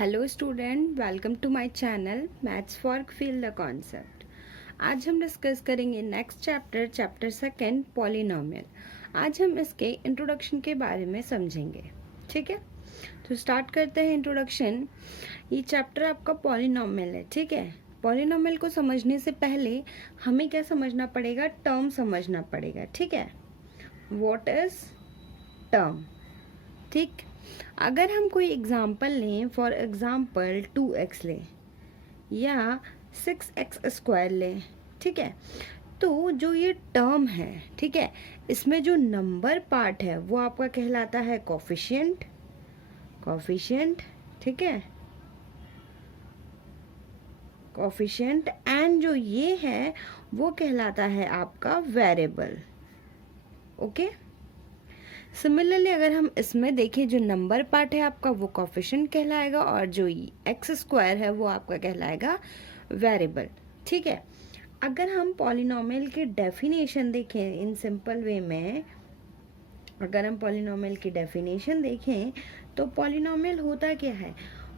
Hello student, welcome to my channel maths for feel the concept. आज हम discuss करेंगे next chapter second polynomial. आज हम इसके इंट्रोडक्शन के बारे में समझेंगे। ठीक है, तो स्टार्ट करते हैं इंट्रोडक्शन। ये चैप्टर आपका पॉलिनोमियल है। ठीक है, पॉलिनोमियल को समझने से पहले हमें क्या समझना पड़ेगा? टर्म समझना पड़ेगा। ठीक है, व्हाट इज टर्म। ठीक, अगर हम कोई एग्जाम्पल लें, फॉर एग्जाम्पल 2x लें या 6x² लें, ठीक है, तो जो ये टर्म है, ठीक है, इसमें जो नंबर पार्ट है वो आपका कहलाता है कोफिशिएंट। ठीक है, कोफिशिएंट। एंड जो ये है वो कहलाता है आपका वेरिएबल। ओके, सिमिलरली अगर हम इसमें देखें, जो नंबर पार्ट है आपका वो कोफिशिएंट कहलाएगा और जो x² है वो आपका कहलाएगा वेरिएबल। ठीक है, अगर हम पॉलिनोमियल की डेफिनेशन देखें इन सिंपल वे में, अगर हम पॉलिनोमियल की डेफिनेशन देखें तो पॉलिनोमियल होता क्या है?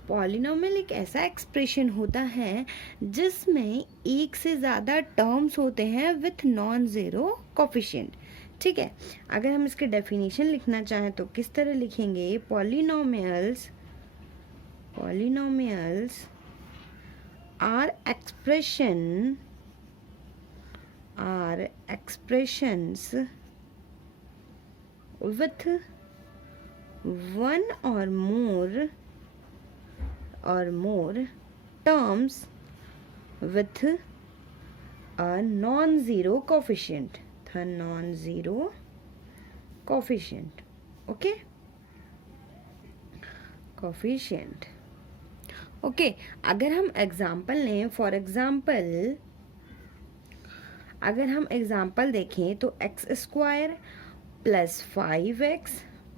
पॉलिनोमियल एक ऐसा एक्सप्रेशन होता है जिसमें एक से ज़्यादा टर्म्स होते हैं विथ नॉन ज़ीरो कोफिशिएंट। ठीक है, अगर हम इसके डेफिनेशन लिखना चाहें तो किस तरह लिखेंगे? Polynomials are expressions with one or more terms with a non-zero coefficient. Okay, coefficient. Okay, अगर हम एग्जाम्पल लें, फॉर एग्जाम्पल अगर हम एग्जाम्पल देखें तो x² + 5x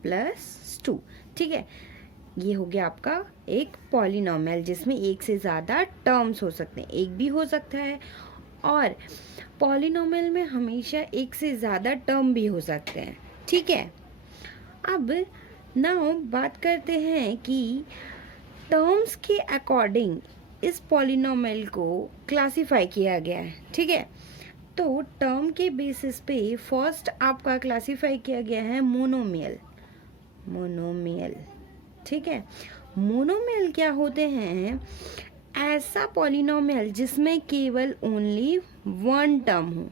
+ 2। ठीक है, ये हो गया आपका एक पॉलिनोमियल जिसमें एक से ज़्यादा टर्म्स हो सकते हैं, एक भी हो सकता है, और पॉलिनोमियल में हमेशा एक से ज़्यादा टर्म भी हो सकते हैं। ठीक है, अब नाउ बात करते हैं कि टर्म्स के अकॉर्डिंग इस पॉलिनोमियल को क्लासिफाई किया गया है। ठीक है, तो टर्म के बेसिस पे फर्स्ट आपका क्लासिफाई किया गया है मोनोमियल। ठीक है, मोनोमियल क्या होते हैं? ऐसा पॉलिनोमियल जिसमें केवल ओनली वन टर्म हो।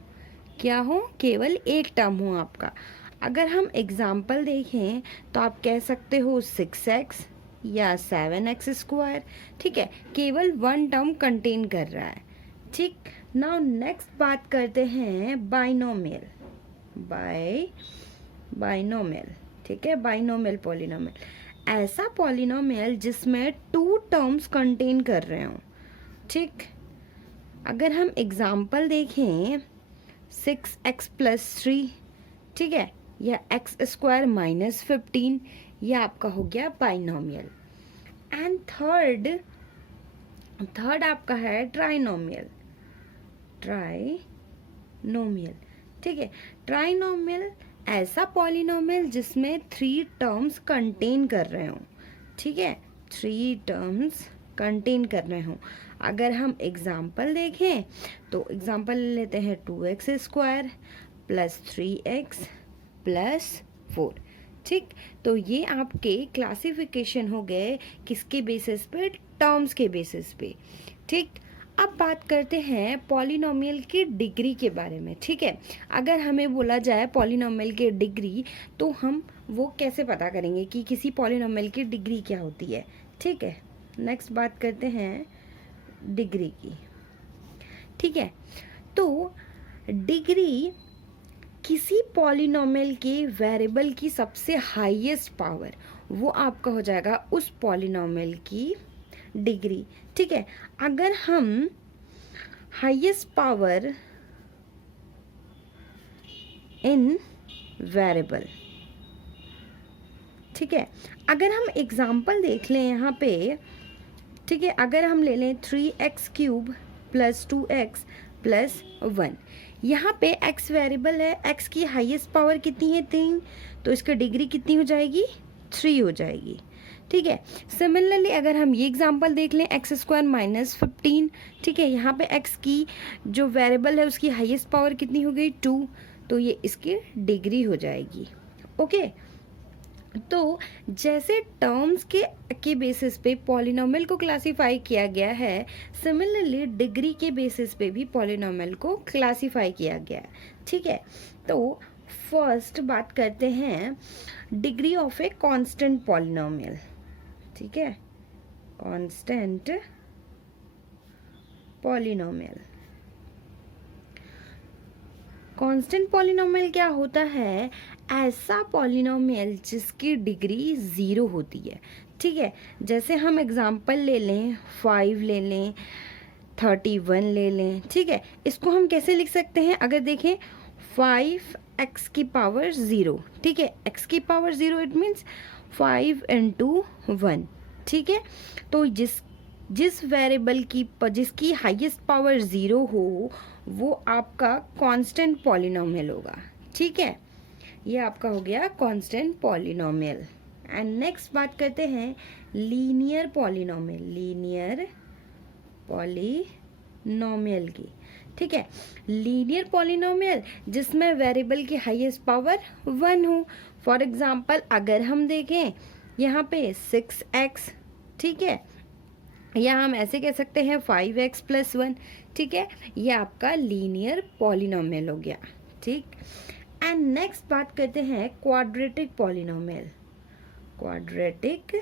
क्या हो? केवल एक टर्म हो आपका। अगर हम एग्जाम्पल देखें तो आप कह सकते हो 6x या 7x²। ठीक है, केवल वन टर्म कंटेन कर रहा है। ठीक, नाउ नेक्स्ट बात करते हैं बाइनोमियल। ठीक है, बाइनोमियल पॉलिनोमियल ऐसा पॉलिनोमियल जिसमें टू टर्म्स कंटेन कर रहे हो। ठीक, अगर हम एग्जाम्पल देखें 6x + 3, ठीक है, या x² - 15, यह आपका हो गया बाइनोमियल। एंड थर्ड आपका है ट्राइनोमियल। ठीक है, ट्राइनोमियल ऐसा पॉलिनोमियल जिसमें 3 टर्म्स कंटेन कर रहे हो। ठीक है, 3 टर्म्स कंटेन कर रहे हो। अगर हम एग्जाम्पल देखें तो एग्जाम्पल लेते हैं 2x² + 3x + 4। ठीक, तो ये आपके क्लासिफिकेशन हो गए किसके बेसिस पे? टर्म्स के बेसिस पे। ठीक, अब बात करते हैं पॉलिनोमियल की डिग्री के बारे में। ठीक है, अगर हमें बोला जाए पॉलिनोमियल की डिग्री तो हम वो कैसे पता करेंगे कि किसी पॉलिनोमियल की डिग्री क्या होती है? ठीक है, नेक्स्ट बात करते हैं डिग्री की। ठीक है, तो डिग्री किसी पॉलिनोमियल के वेरिएबल की सबसे हाईएस्ट पावर, वो आपका हो जाएगा उस पॉलिनोमियल की डिग्री। ठीक है, अगर हम हाईएस्ट पावर इन वेरिएबल, ठीक है, अगर हम एग्जाम्पल देख लें यहाँ पे, ठीक है, अगर हम ले लें 3x³ + 2x + 1, यहाँ पे x वेरिएबल है, x की हाईएस्ट पावर कितनी है? 3, तो इसकी डिग्री कितनी हो जाएगी? 3 हो जाएगी। ठीक है। सिमिलरली अगर हम ये एग्जांपल देख लें एक्स स्क्वायर माइनस 15, ठीक है, यहाँ पे एक्स की जो वेरिएबल है उसकी हाईएस्ट पावर कितनी हो गई 2, तो ये इसकी डिग्री हो जाएगी। ओके, तो जैसे टर्म्स के बेसिस पे पॉलिनोमियल को क्लासिफाई किया गया है, सिमिलरली डिग्री के बेसिस पे भी पॉलिनोमियल को क्लासिफाई किया गया है। ठीक है, तो फर्स्ट बात करते हैं degree of a constant polynomial. ठीक है, कांस्टेंट पॉलिनोमियल। कांस्टेंट पॉलिनोमियल क्या होता है? ऐसा पॉलिनोमियल जिसकी डिग्री 0 होती है। ठीक है, जैसे हम एग्जांपल ले लें 5 ले लें, 31 ले लें। ठीक है, इसको हम कैसे लिख सकते हैं? अगर देखें 5x की पावर 0, ठीक है, x की पावर 0 इट मीन्स 5 into 1। ठीक है, तो जिस वेरिएबल की जिसकी हाईएस्ट पावर 0 हो वो आपका कांस्टेंट पॉलिनोमियल होगा। ठीक है, ये आपका हो गया कांस्टेंट पॉलिनोमियल। एंड नेक्स्ट बात करते हैं लीनियर पॉलिनोमियल, लीनियर पॉलिनोमियल की। ठीक है, लीनियर पॉलिनोमियल जिसमें वेरिएबल की हाईएस्ट पावर 1 हो। फॉर एग्जांपल अगर हम देखें यहाँ पे 6x, ठीक है, या हम ऐसे कह सकते हैं 5x + 1। ठीक है, ये आपका लीनियर पॉलिनोमियल हो गया। ठीक, एंड नेक्स्ट बात करते हैं क्वाड्रेटिक पॉलिनोमियल, क्वाड्रेटिक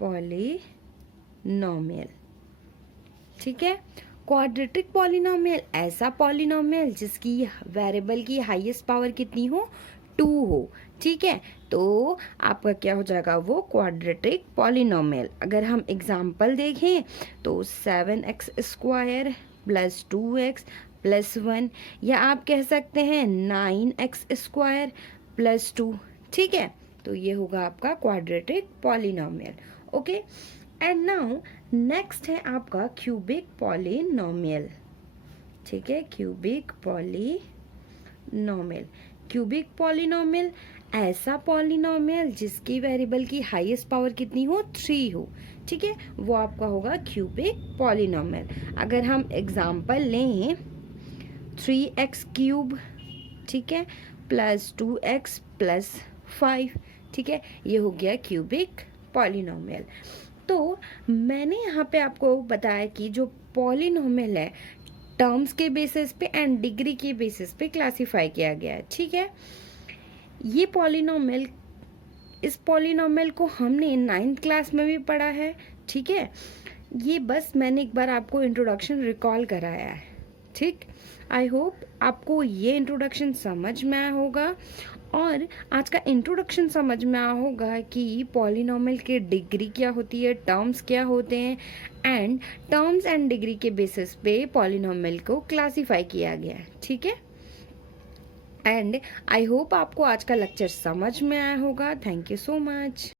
पॉलिनोमियल। ठीक है, क्वाड्रेटिक पॉलिनोमियल ऐसा पॉलिनोमियल जिसकी वेरिएबल की हाईएस्ट पावर कितनी हो 2 हो। ठीक है, तो आपका क्या हो जाएगा वो क्वाड्रेटिक पॉलिनोमियल। अगर हम एग्जांपल देखें तो 7x² + 2x + 1, या आप कह सकते हैं 9x² + 2। ठीक है, तो ये होगा आपका quadratic polynomial. Okay, and now next है आपका क्यूबिक पॉलिनोमियल। ठीक है, क्यूबिक पॉलिनोमियल। क्यूबिक पॉलिनोमियल ऐसा पॉलिनोमियल जिसकी वेरिएबल की हाईएस्ट पावर कितनी हो 3 हो। ठीक है, वो आपका होगा क्यूबिक पॉलिनोमियल। अगर हम एग्जांपल लें 3x³, ठीक है, + 2x + 5। ठीक है, ये हो गया क्यूबिक पॉलिनोमियल। तो मैंने यहाँ पे आपको बताया कि जो पॉलिनोमियल है टर्म्स के बेसिस पे एंड डिग्री के बेसिस पे क्लासिफाई किया गया है। ठीक है, ये पॉलिनोमियल, इस पॉलिनोमियल को हमने 9th क्लास में भी पढ़ा है। ठीक है, ये बस मैंने एक बार आपको इंट्रोडक्शन रिकॉल कराया है। ठीक, आई होप आपको ये इंट्रोडक्शन समझ में आया होगा और आज का इंट्रोडक्शन समझ में आया होगा कि पॉलिनोमियल की डिग्री क्या होती है, टर्म्स क्या होते हैं, एंड टर्म्स एंड डिग्री के बेसिस पे पॉलिनोमियल को क्लासिफाई किया गया है। ठीक है, एंड आई होप आपको आज का लेक्चर समझ में आया होगा। Thank you so much.